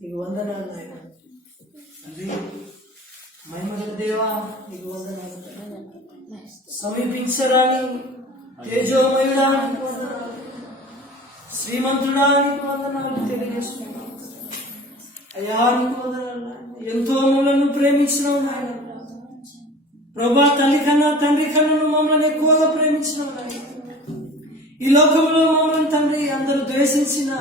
నీకు వందనాలు నాయన. తండ్రి మహిమగల దేవా నీకు వందనాలు. సమీపించరాని తేజోమయుడా నీకు వందనాలు. శ్రీమంతుడా నీకు వందనాలు తెలియజేస్తున్నాను. అయ్యా నీకు వందనాలు. ఎంతో మమ్మల్ని ప్రేమించినావు నాయన ప్రభా. తల్లి కన్నా తండ్రి కన్నా మమ్మల్ని ఎక్కువగా ప్రేమించినావు నాయన. ఈ లోకంలో మమ్మల్ని తండ్రి అందరూ ద్వేషించిన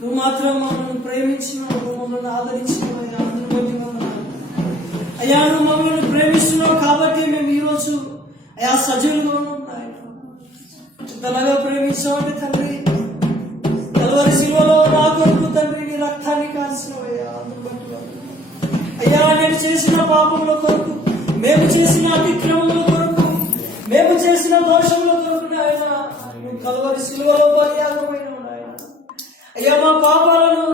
నువ్వు మాత్రం మమ్మల్ని ప్రేమించినావు, మమ్మల్ని ఆదరించినావు. అందరి బట్టి అయ్యా నువ్వు మమ్మల్ని ప్రేమిస్తున్నావు కాబట్టి మేము ఈరోజు అయ్యా సజీవులుగా ఉన్నాం నాయన. ఇంతలాగా ప్రేమించావంటే తండ్రి కల్వరి శిలువలో నా కొరకు తండ్రి నీ రక్తాన్ని కాల్చినావు అయ్యా. అందరి బట్టి అయ్యా నేను చేసిన పాపంలో కొరకు, మేము చేసిన అతిక్రమంలో కొరకు, మేము చేసిన దోషంలో కొరకు నాయన నువ్వు కల్వరి శిలువలో బలియాగమైనావు నాయన. అయ్యా మా పాపాలను